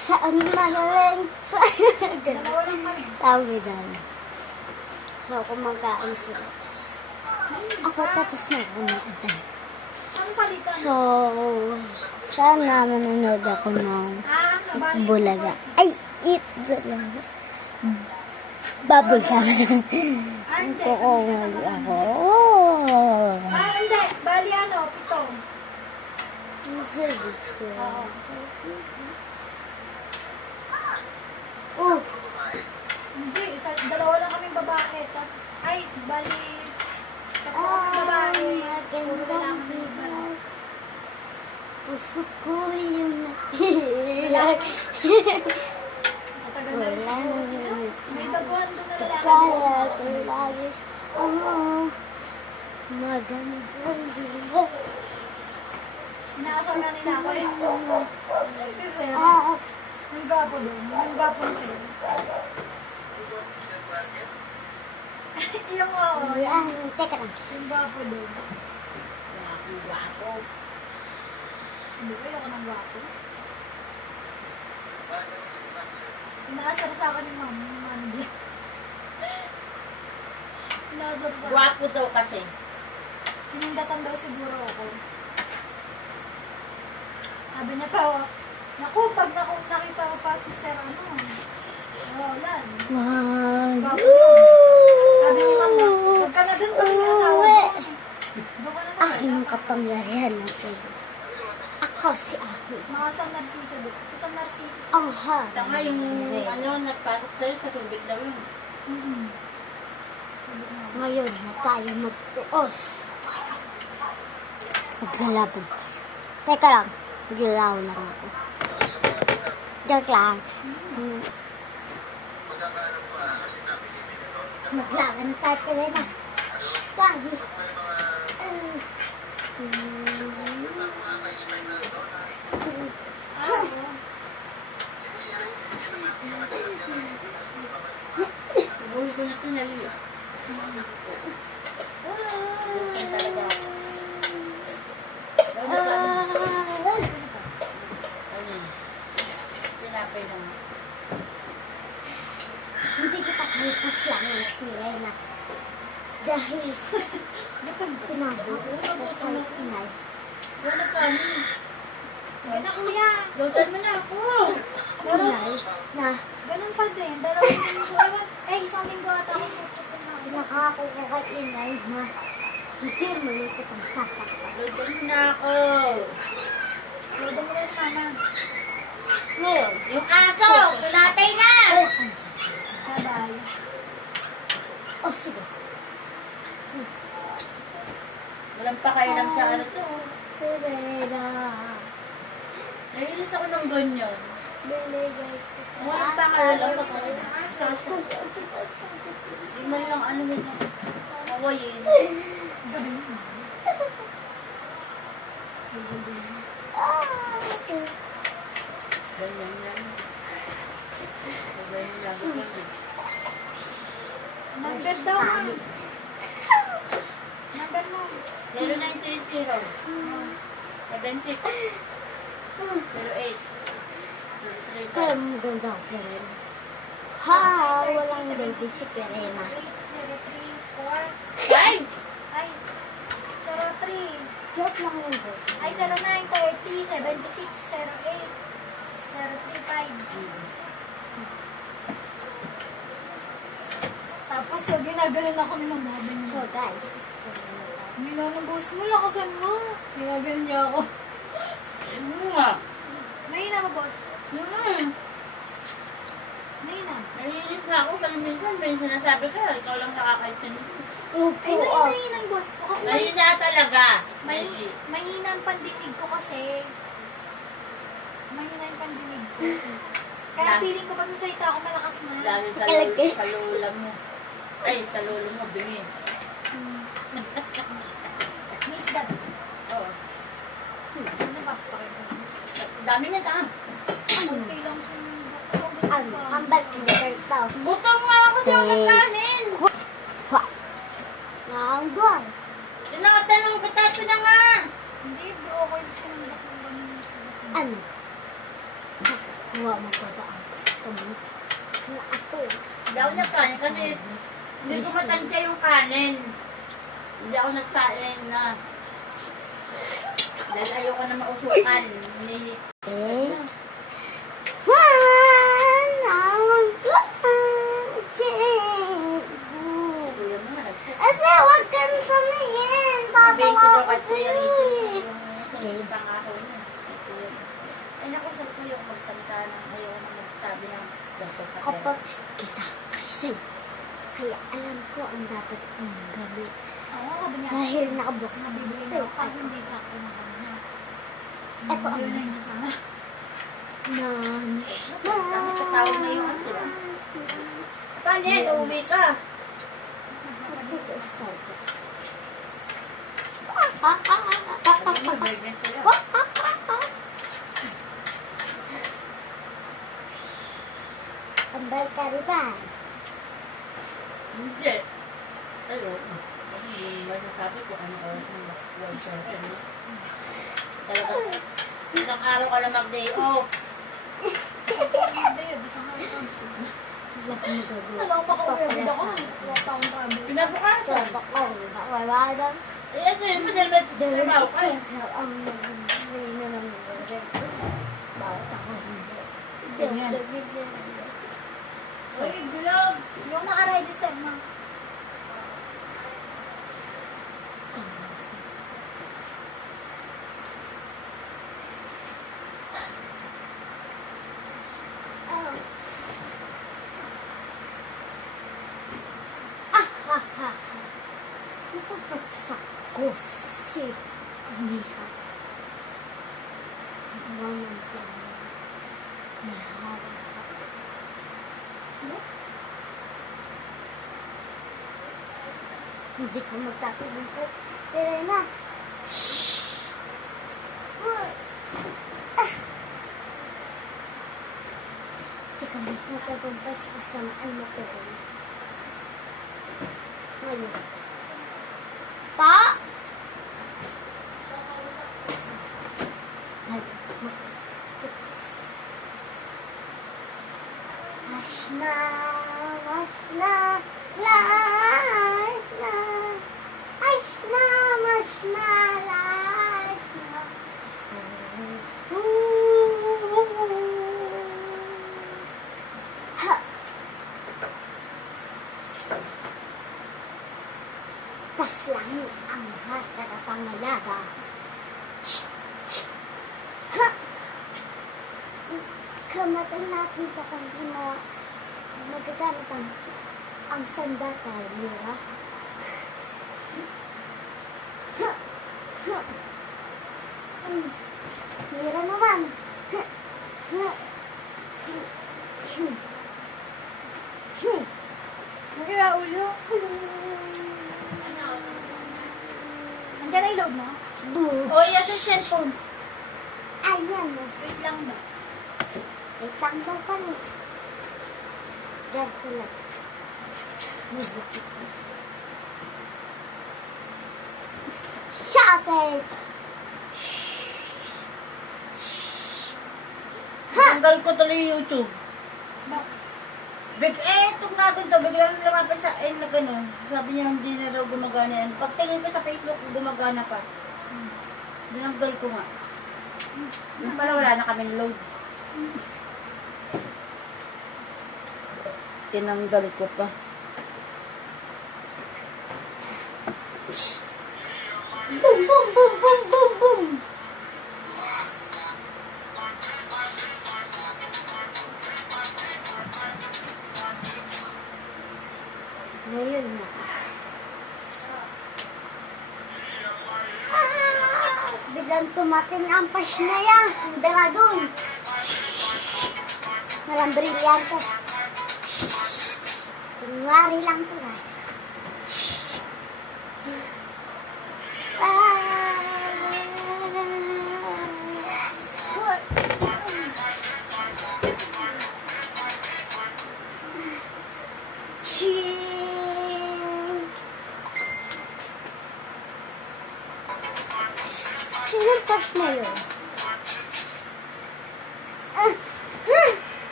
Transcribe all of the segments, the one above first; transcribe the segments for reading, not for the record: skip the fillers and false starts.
Saan magaling? Dalawa lang kami. Sabi doon. So, kumakain sila. Ako tapos na kumain. Ang palitan. So, sana manonood ako ng Nabalik. Bulaga. Ay, eat Bulaga. Bubble ka. Kukumag ako. Oh. Hindi. Bali ano, pito. Service ko. Oo. Oh, Hindi. Dalawa lang kaming babae. Tapos, ay, bali. Tatlo kaming babae. Puro lalaki ng iba. puso ko yung nakilag. Matagal na rin Wala siguro sila. na. May baguhan doon na lalaki. Kaya tulagis. Magandang diba? Inaasar na nila ako eh. Kasi, ang gapo doon. Ang gapo na sila. Yung oo. Teka lang. Yung gapo doon. Wapo. Hindi ko yung ng gapo. Inaasar sa akin ni mama. Yung manager. Inaasar sa akin. Guwapo daw kasi. Pinindatan daw siguro ako. Sabi niya pa, naku, pag nakita ko pa si Sir, ano, wala. Mag... Sabi ni mama, huwag ka na dun, pag may asawa mo. Doon ka na sa Akin ang kapangyarihan natin. Ako si Aki. mga San Narciso doon. San Narciso. Ang hard. Tama yung ano, nagpasok tayo sa tubig daw yun. Mm-hmm. Sabi niya, Ngayon na tayo magtuos. Maglalaban tayo. Teka lang. Maglalaw lang ako. Joke lang. Maglaban tayo pa rin ah. Daddy. Buhay ko na ito nalila. Bukan talaga ako. Ano? Tinapay lang. Hindi ko pa kalpas lang ang kilay na. Dahil pinabo ko kay inay. Wala ka ano. "Ay, na kuya, Lutan mo na ako. Inay na ganun pa din. Dalawang linggo, isang linggo ata ako tututin na. pinakako ko kay inay na hindi malipot ang sasaktan. Lutan mo na ako. Lodo mo na sa mana. Ngayon, Yung aso, pinatay na. Bye-bye. oh sige. Walang pakailam sa ano to. Perera. Naiinis ako ng ganyan. Belegay ko. Walang pakailam sa aso. Hindi man lang ano nila. Kawayin. Gabi mo. Ganyan yan. Ganyan lagi ganyan. Number daw mo. Number mo. 0930 76 08 Kaya mo ganda ako rin. Ha, walang baby si Perena. 0334. Ay! Ay, 03. Joke lang yung boss. Ay, 0930 76 08 035. Tapos, ginagalan ako ni mama. So guys, Mila ng boss mo, lakasan mo. Ginagalan niya ako. Ano nga? Mahina mo, boss. Mahina. Naiinis na ako kasi minsan may sinasabi ka, ikaw lang nakakaintindi. upo Ay, ako. mahina ng boss ko. Kasi Mahina talaga. mahina ang pandinig ko kasi. Mahina yung pandinig ko. Kaya feeling ko pag nagsalita ako malakas na. Lalo sa Kalagay. sa lula mo. Ay, sa lolo mo, bingin. Miss that. Oo. Ano ba? Pakita mo. Dami niya ta. Kunti lang siya. Ano, kambal kinagay daw. Butang nga ako di ako nagkanin. Wa. Ang duwan. Tinatanong kita, na nga. Hindi, bro. Okay siya ng ganun. Ano? Huwag mo pa ba ang gusto mo? Na ako. Hindi ako nagkain kasi hindi ko matansya yung kanin. Hindi ako nagsain na. Dahil ayoko na mausukan. Eh? One, I want to change. Kuya mo nga. Kasi huwag kang tumingin. Sabihin ko Babawa daw ko kasi sa'yo yung eh. yung pangako niya. Ay naku, sabi ko yung magsalita ng ayaw na magsabi ng ganito ka. Kapag kita kasi. Kaya alam ko ang dapat mong gawin. Oo, sabi niya. Dahil nakabukas ang Nabibili ito. na ako kahit hindi ka ako na. Ito ang Yun na yung kasama. Kami katawag na yung ano. Paano yan? Uuwi ka. Mag-birthday sila. Ambal ka rin ba? Hindi. Ayo. Hindi masasabi ko ano oras ng mag-birthday. Talaga. Isang araw ka lang mag-day off. Hindi, basta nga ito. Laki mo gagawin. Alam ko makauwi ako. Wala pa akong travel. Pinabukasan. Wala daw. Eh, ano yun? Madali ba trabaho ka? Ang nilina ng rin. Bakit ako hindi? Ganyan. Uy, bilog. Yung naka-register na. Napapagsak ko si Miha. Nagawa ng plano. Naharap ako. Hindi ko magtatuloy ko. Pero na. Hindi ka magtatagumpay sa kasamaan mo ko. Ngayon. Pa? Ay, Ashna, Ashna, Ashna, Ashna, Ashna, Ashna. Ha. Tas lang ang hata ka sa malaga. Ha! Kamatay nakita kong ginawa. Magagamit ang sandata niya. Ha! Ha! Mira naman. Ha! Ha! Nakira ulo. Nandiyan na yung load mo? O, yan yung cellphone. Ayan. Wait lang ba? Itang daw kami. Ganito lang. Shouted! Tanggal ko tuloy yung YouTube. Ba? Itong natin to, biglang lumapit sa na gano'n. Sabi niya, hindi na raw gumagana yan. Pagtingin ko sa Facebook, gumagana pa. Dinanggal ko nga. Yung pala wala na kami load. Tinanggal ko pa. Boom, boom, boom, boom, boom, boom! Ngayon na. Biglang tumating ang pas na yan. Ang dragon. Walang brilyante. Kunwari lang to guys. Ching! Sinong pas na yun?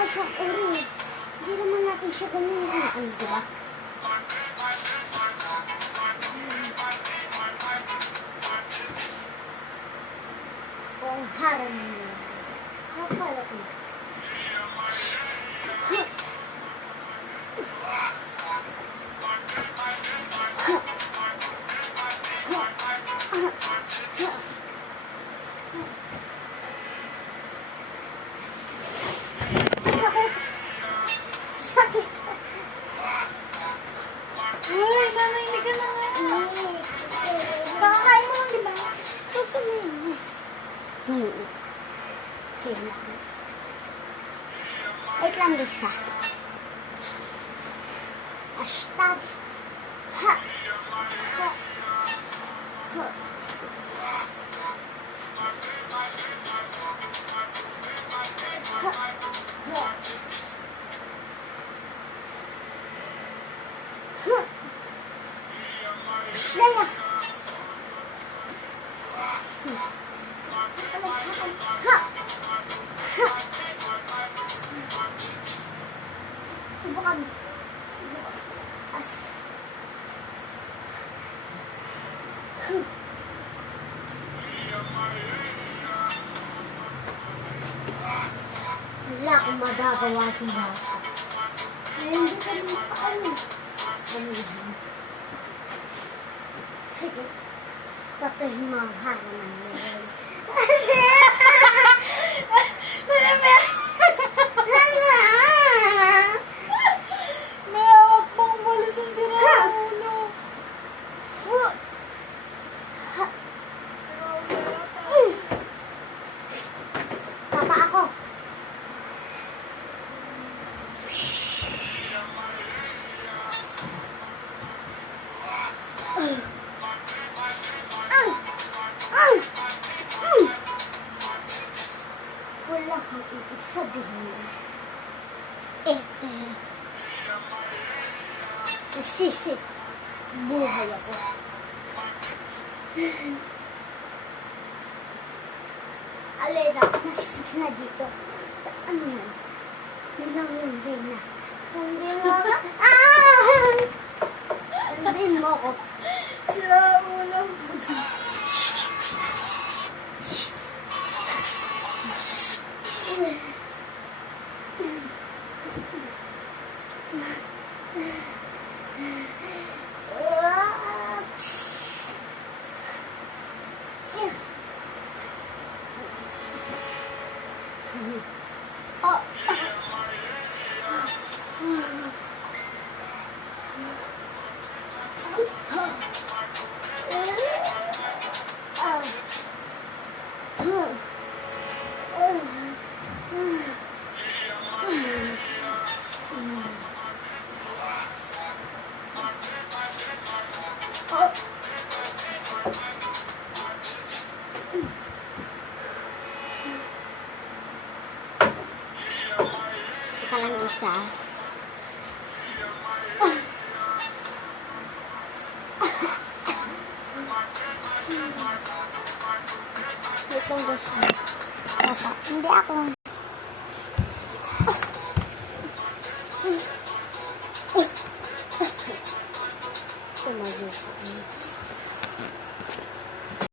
iba siyang uri. Hindi naman natin siya ganyan hinaan, di ba? Kung harang mo. Kakalat mo. Sakit. Sakit. Uy, nanay, ka na nga. Kakakain mo lang, di ba? Huwag ka na yun. Kailangan. Wait lang, Lisa. Hashtag. Ha. Ha. Ha. Lala. Ha. Subukan. As. Wala akong magagawa sa bata. Hindi ka rin paano. Sige. Patayin mo ang haraman mo. May hawak pang balas ang sira ulo. Tama ako. Wala kang ibig sabihin. Ether. Nagsisi. Buhay ako. Aleda, nasisik na dito. Ano yan? Yun lang yung Reyna. Sundin mo ako. Sundin mo ako. Sira ulo. Oh. Ika lang isa. Wait lang guys. Hindi ako.